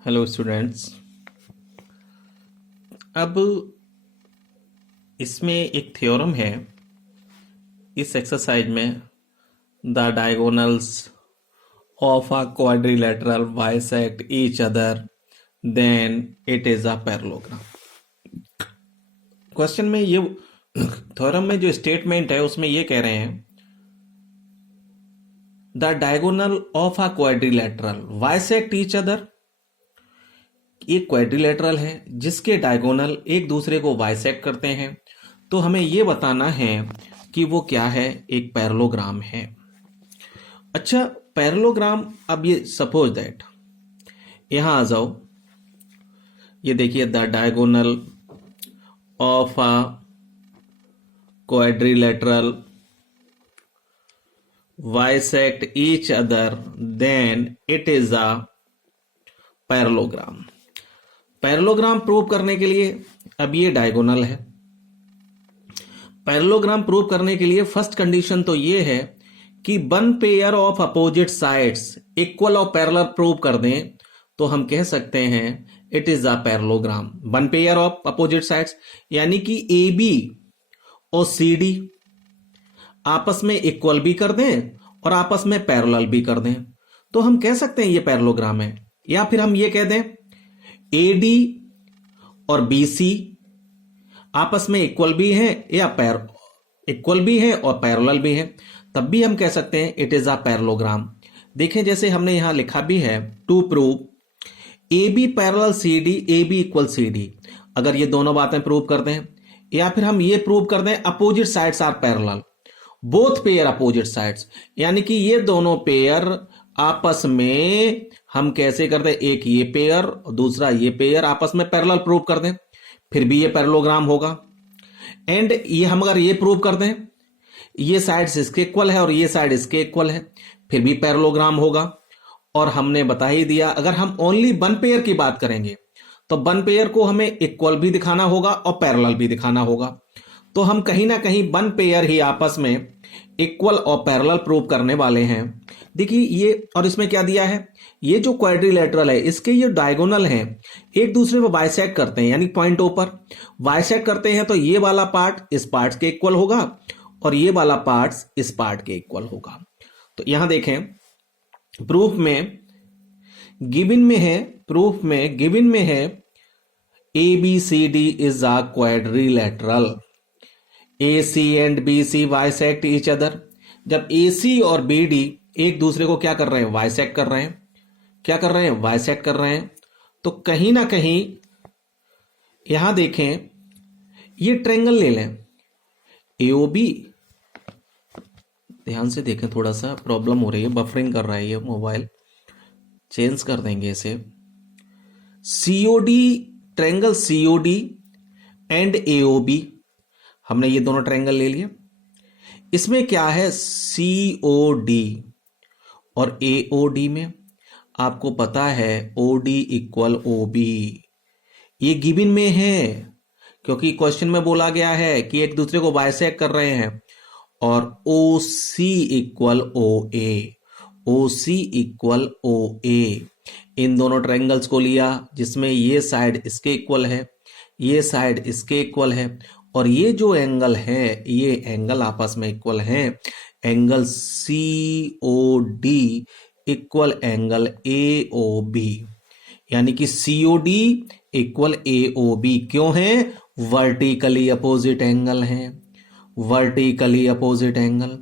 Hello students. अब इसमें एक थ्योरम है इस एक्सरसाइज में, the diagonals of a quadrilateral bisect each other than it is a parallelogram. Question में ये थ्योरम में जो स्टेटमेंट है उसमें ये कह रहे हैं the diagonal of a quadrilateral bisect each other. एक क्वाड्रिलेटरल है जिसके डायगोनल एक दूसरे को बाइसेक्ट करते हैं, तो हमें यह बताना है कि वो क्या है, एक पैरेललोग्राम है। अच्छा, पैरेललोग्राम, अब ये सपोज दैट यहां आ जाओ, ये देखिए the diagonal of a quadrilateral bisect each other than it is a parallelogram. Parallelogram prove करने के लिए, अब ये डायगोनल है, पैरेललोग्राम प्रूव करने के लिए फर्स्ट कंडीशन तो ये है कि one pair of opposite sides equal और पैरेलल प्रूव कर दें तो हम कह सकते हैं it is a parallelogram. One pair of opposite sides यानी कि ए बी और सी डी आपस में इक्वल भी कर दें और आपस में पैरेलल भी कर दें तो हम कह सकते हैं ये पैरेललोग्राम है। या फिर हम ये कह दें ए डी और बी सी आपस में इक्वल भी है या इक्वल भी है और पैरेलल भी है, तब भी हम कह सकते हैं इट इज अ पैरेललोग्राम। देखें जैसे हमने यहां लिखा भी है to prove A B parallel C D, A B equal C D. अगर ये दोनों बातें प्रूव कर दें या फिर हम ये प्रूव कर दें opposite sides are parallel, both pair opposite sides, यानी कि ये दोनों पेयर आपस में हम कैसे कर दें, एक ये पेयर और दूसरा ये पेयर आपस में पैरेलल प्रूव कर दें, फिर भी ये पैरेललोग्राम होगा। एंड ये हम अगर ये प्रूव कर दें ये साइड्स इसके इक्वल है और ये साइड इसके इक्वल है, फिर भी पैरेललोग्राम होगा। और हमने बता ही दिया अगर हम ओनली वन पेयर की बात करेंगे तो वन पेयर को हमें इक्वल भी दिखाना होगा और पैरेलल भी दिखाना होगा, तो हम कहीं ना कहीं वन पेयर ही आपस में इक्वल और पैरेलल प्रूव करने वाले हैं। देखिए ये, और इसमें क्या दिया है, ये जो क्वाड्रिलेटरल है इसके ये डायगोनल हैं एक दूसरे को बाइसेक्ट करते हैं, यानी पॉइंटों पर बाइसेक्ट करते हैं, तो ये वाला पार्ट इस पार्ट के इक्वल होगा और ये वाला पार्ट इस पार्ट के इक्वल होगा। तो यहां देखें प्रूफ में गिवन में है, प्रूफ में गिवन में है A B C D is a quadrilateral, A C and B C bisect each other. जब ए सी और बी डी एक दूसरे को क्या कर रहे हैं, बाइसेक्ट कर रहे हैं, क्या कर रहे हैं, बाइसेक्ट कर रहे हैं, तो कहीं ना कहीं यहां देखें ये ट्रायंगल ले लें एओबी, ध्यान से देखें, थोड़ा सा प्रॉब्लम हो रही है, बफरिंग कर रहा है ये मोबाइल, चेंज कर देंगे इसे। COD, triangle COD and AOB, हमने ये दोनों ट्रायंगल ले लिए। इसमें क्या है सीओडी और एओडी में आपको पता है ओडी इक्वल ओबी, ये गिवन में है क्योंकि क्वेश्चन में बोला गया है कि एक दूसरे को बाइसेक्ट कर रहे हैं। और ओ सी इक्वल ओ ए, ओ सी इक्वल ओ ए, इन दोनों ट्रायंगल्स को लिया जिसमें ये साइड इसके इक्वल है, ये साइड इसके इक्वल है, और ये जो एंगल है ये एंगल आपस में इक्वल है, angle C O D equal angle A O B, यानी कि C O D equal A O B. क्यों है, वर्टिकली अपोजिट एंगल है, वर्टिकली अपोजिट एंगल।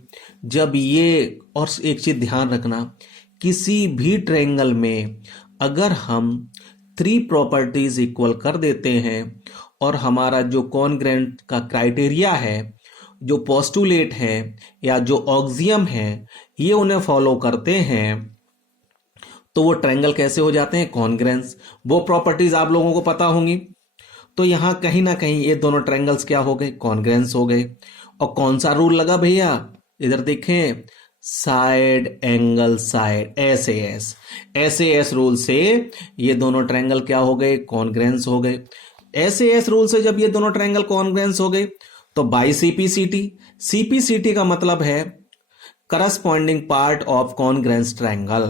जब ये, और एक चीज ध्यान रखना, किसी भी ट्रायंगल में अगर हम थ्री प्रॉपर्टीज इक्वल कर देते हैं और हमारा जो कॉन्ग्रेंट का क्राइटेरिया है, जो पोस्टुलेट है या जो ऑक्सियम है, ये उन्हें फॉलो करते हैं तो वो ट्रायंगल कैसे हो जाते हैं, कॉन्ग्रेंस। वो प्रॉपर्टीज आप लोगों को पता होंगी। तो यहां कहीं ना कहीं ये दोनों ट्रायंगल्स क्या हो गए, कॉन्ग्रेंस हो गए। और कौन सा रूल लगा भैया, इधर देखें, side angle side, S A S rule से ये दोनों ट्रायंगल क्या हो गए, कॉन्ग्रेंस हो गए। एस ए एस रूल से जब ये दोनों ट्रायंगल कॉन्ग्रेंस हो गए तो बाई सीपीसीटी, सीपीसीटी का मतलब है corresponding part of congruence triangle.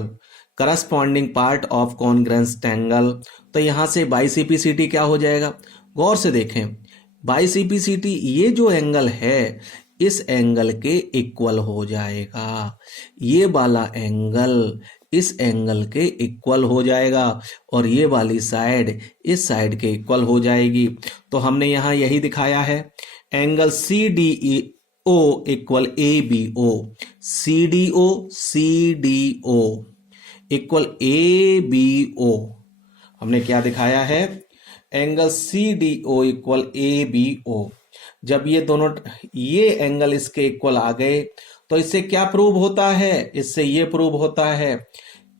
Corresponding part of congruence triangle. तो यहां से बाइसिपिसिटी क्या हो जाएगा, गौर से देखें, बाइसिपिसिटी ये जो एंगल है इस एंगल के इक्वल हो जाएगा, ये वाला एंगल इस एंगल के इक्वल हो जाएगा और ये वाली साइड इस साइड के इक्वल हो जाएगी। तो हमने यहां यही दिखाया है, angle C D O equal A B O, C D O equal A B O. हमने क्या दिखाया है, angle C D O equal A B O. जब ये दोनों ये एंगल इसके इक्वल आ गए तो इससे क्या प्रूव होता है, इससे ये प्रूव होता है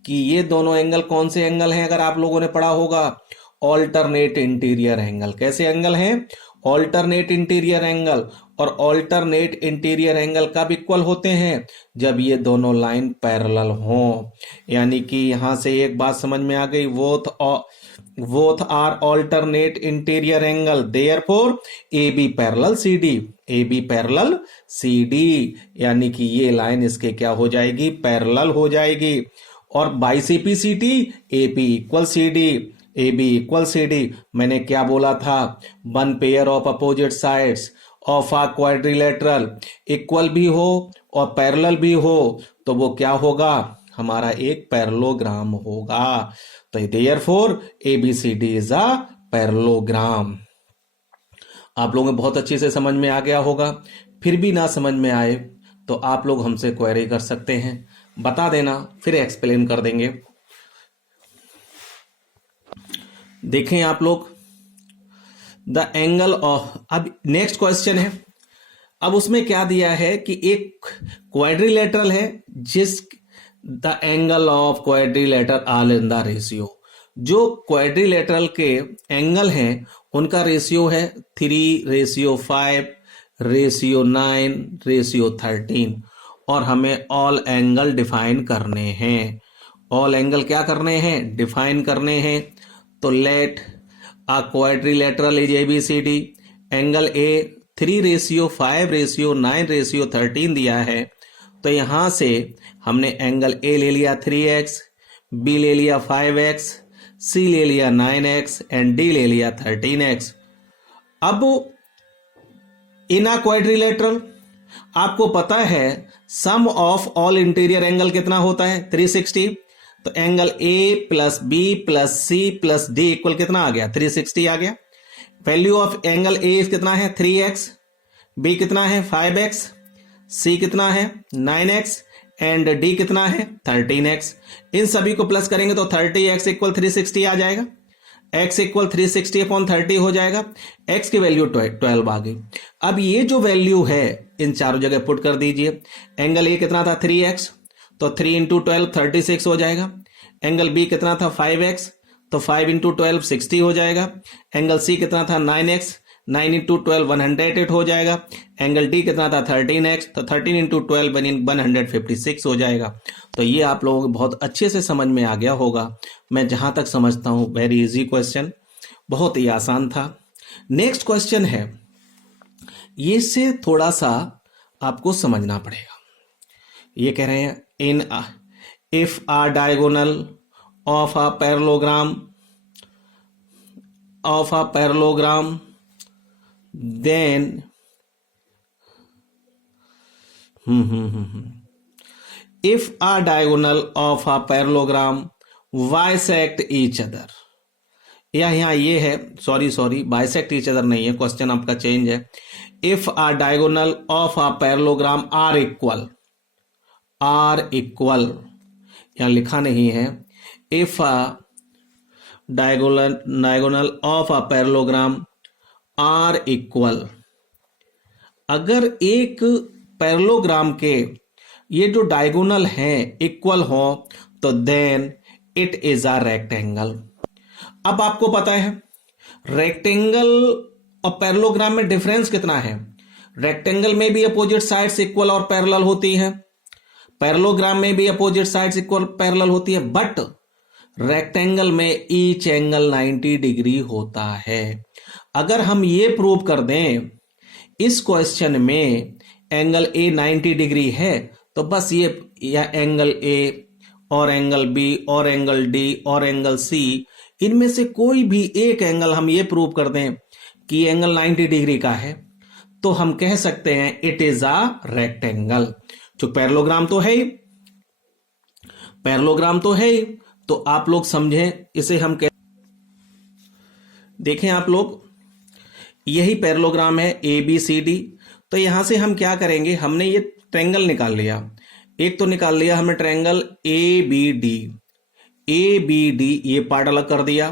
कि ये दोनों एंगल कौन से एंगल हैं, अगर आप लोगों ने पढ़ा होगा, ऑल्टरनेट इंटीरियर एंगल। कैसे एंगल हैं, ऑल्टरनेट इंटीरियर एंगल। और ऑल्टरनेट इंटीरियर एंगल कब इक्वल होते हैं, जब ये दोनों लाइन पैरेलल हों। यानी कि यहां से एक बात समझ में आ गई, both are alternate interior angle, therefore A B parallel C D, A B parallel C D, यानी कि ये लाइन इसके क्या हो जाएगी, पैरेलल हो जाएगी। और बाइसिपिसिटी A P equal C D, A B equal C D. मैंने क्या बोला था, one pair of opposite sides of a quadrilateral equal भी हो और पैरेलल भी हो तो वो क्या होगा, हमारा एक पैरेललोग्राम होगा। तो therefore ABCD is a parallelogram. आप लोगों को बहुत अच्छे से समझ में आ गया होगा। फिर भी ना समझ में आए तो आप लोग हमसे क्वेरी कर सकते हैं, बता देना, फिर एक्सप्लेन कर देंगे। देखें आप लोग, द एंगल ऑफ, अब नेक्स्ट क्वेश्चन है। अब उसमें क्या दिया है कि एक क्वाड्रिलेटरल है जिस the angle of quadrilateral are in the ratio. जो क्वाड्रिलेटरल के एंगल हैं उनका रेशियो है 3:5, 9:13 और हमें ऑल एंगल डिफाइन करने हैं। ऑल एंगल क्या करने हैं, डिफाइन करने हैं। तो let a quadrilateral is ABCD, angle A 3:5, 9:13 दिया है। तो यहां से हमने एंगल A ले लिया 3x, B ले लिया 5x, C ले लिया 9x एंड D ले लिया 13x। अब इन अ क्वाड्रिलेटरल आपको पता है सम ऑफ ऑल इंटीरियर एंगल कितना होता है, 360। तो angle A plus B plus C plus D equal कितना आ गया, 360 आ गया। वैल्यू ऑफ एंगल A कितना है, 3x, B कितना है 5x, C कितना है 9x एंड D कितना है 13x। इन सभी को प्लस करेंगे तो 30x इक्वल 360 आ जाएगा। x इक्वल 360 अपॉन 30 हो जाएगा। x की वैल्यू 12 आ गई। अब ये जो वैल्यू है इन चारों जगह पुट कर दीजिए। एंगल A कितना था 3x, तो 3 इंटू 12 36 हो जाएगा। एंगल B कितना था 5x, तो 5 इंटू 12 60 हो जाएगा। एंगल C कितना था 9x, 9 इंटू 12 108 हो जाएगा। एंगल D कितना था 13x, तो 13 इंटू 12 156 हो जाएगा। तो ये आप लोगों को बहुत अच्छे से समझ में आ गया होगा। मैं जहां तक समझता हूं वेरी इजी क्वेश्चन, बहुत ही आसान था। नेक्स्ट क्वेश्चन है, ये से थोड़ा सा आपको समझना पड़ेगा। ये कह रहे हैं in if a diagonal of a parallelogram then if a diagonal of a parallelogram bisect each other, या यहाँ ये है, सॉरी बाइसेक्ट ईच अदर नहीं है, क्वेश्चन आपका चेंज है। If a diagonal of a parallelogram are equal, यहां लिखा नहीं है। If a diagonal of a parallelogram are equal, अगर एक पैरेललोग्राम के ये जो डायगोनल हैं इक्वल हो तो then it is a rectangle. अब आपको पता है रेक्टेंगल और पैरेललोग्राम में डिफरेंस कितना है। रेक्टेंगल में भी अपोजिट साइड्स इक्वल और पैरेलल होती है, पैरेललोग्राम में भी अपोजिट साइड्स इक्वल पैरेलल होती है, बट रेक्टेंगल में ईच एंगल 90 डिग्री होता है। अगर हम ये प्रूव कर दें इस क्वेश्चन में एंगल A 90 डिग्री है तो बस ये या एंगल A और एंगल बी और एंगल डी और एंगल सी, इनमें से कोई भी एक एंगल हम ये प्रूव कर दें कि एंगल 90 डिग्री का है, तो हम कह सकते हैं इट इज अ रेक्टेंगल। जो पैरेललोग्राम तो है ही, पैरेललोग्राम तो है ही, तो आप लोग समझें इसे हम देखें आप लोग, यही पैरेललोग्राम है ए बी सी डी। तो यहां से हम क्या करेंगे, हमने ये ट्रायंगल निकाल लिया, एक तो निकाल लिया हमने triangle A B D. A B D ये पार्ट अलग कर दिया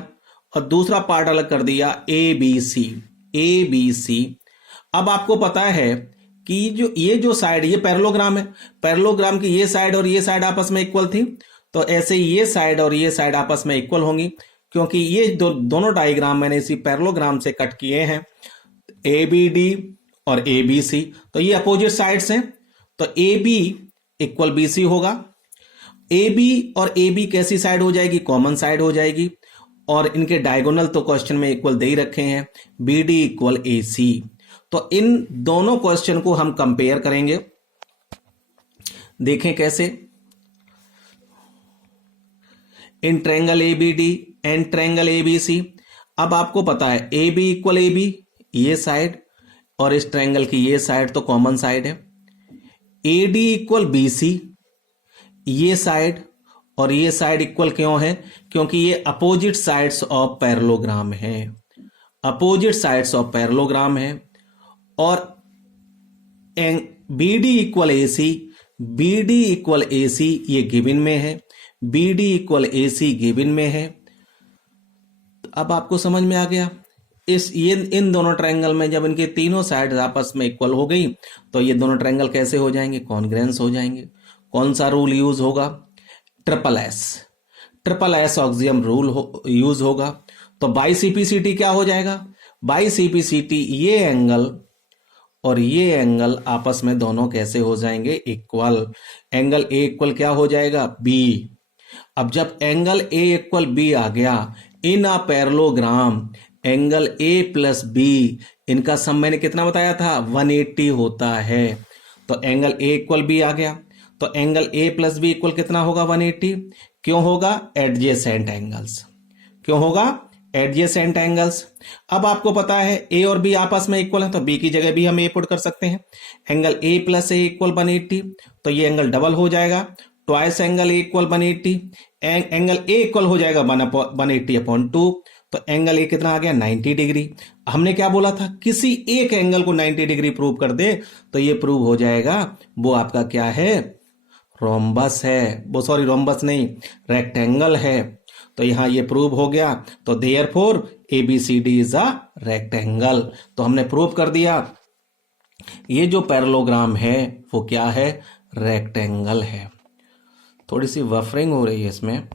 और दूसरा पार्ट अलग कर दिया ए बी सी। ए बी सी, अब आपको पता है कि ये जो साइड, ये पैरेललोग्राम है, पैरेललोग्राम की ये साइड और ये साइड आपस में इक्वल थी, तो ऐसे ये साइड और ये साइड आपस में इक्वल होंगी, क्योंकि ये दोनों डायग्राम मैंने इसी पैरेललोग्राम से कट किए हैं, ए बी डी और ए बी सी। तो ये अपोजिट साइड्स हैं, तो A B equal B C होगा। ए बी और ए बी कैसी साइड हो जाएगी, कॉमन साइड हो जाएगी, और इनके डायगोनल तो क्वेश्चन में इक्वल दे ही रखे हैं, बी डी इक्वल ए सी। तो इन दोनों क्वेश्चन को हम कंपेयर करेंगे, देखें कैसे। In triangle A B D and triangle A B C, अब आपको पता है A B equal A B, ये साइड और इस ट्रायंगल की ये साइड तो कॉमन साइड है। A D equal B C, ये साइड और ये साइड इक्वल क्यों है, क्योंकि ये अपोजिट साइड्स ऑफ पैरेललोग्राम है, अपोजिट साइड्स ऑफ पैरेललोग्राम है। और बी डी इक्वल ए सी, बी डी इक्वल ए सी ये गिवन में है, बी डी इक्वल ए सी गिवन में है। अब आपको समझ में आ गया, इन दोनों ट्रायंगल में जब इनके तीनों साइड्स आपस में इक्वल हो गई, तो ये दोनों ट्रायंगल कैसे हो जाएंगे, कॉन्ग्रुएंस हो जाएंगे। कौन सा रूल यूज होगा, triple S, triple S axiom rule use होगा। तो बाई सीपीसीटी क्या हो जाएगा, बाई सीपीसीटी ये एंगल और ये एंगल आपस में दोनों कैसे हो जाएंगे, इक्वल। एंगल ए इक्वल क्या हो जाएगा, बी। अब जब एंगल ए इक्वल बी आ गया, in a parallelogram angle A plus B, इनका सम मैंने कितना बताया था, 180 होता है। तो एंगल ए इक्वल बी आ गया, तो angle A plus B equal कितना होगा, 180। क्यों होगा, एडजेसेंट एंगल्स, क्यों होगा, एडजेसेंट एंगल्स। अब आपको पता है ए और बी आपस में इक्वल है, तो बी की जगह भी हम ए पुट कर सकते हैं। Angle A plus A equal 180, तो ये एंगल डबल हो जाएगा, twice angle A equal 180। Angle A equal हो जाएगा 180/2, तो एंगल ए कितना आ गया, 90 डिग्री। हमने क्या बोला था, किसी एक एंगल को 90 डिग्री प्रूव कर दे तो ये प्रूव हो जाएगा, वो आपका क्या है, रोम्बस है, वो सॉरी रोम्बस नहीं, रेक्टेंगल है। तो यहां ये प्रूव हो गया, तो therefore ABCD is a rectangle. तो हमने प्रूव कर दिया ये जो पैरेललोग्राम है वो क्या है, रेक्टेंगल है। थोड़ी सी वफरिंग हो रही है इसमें।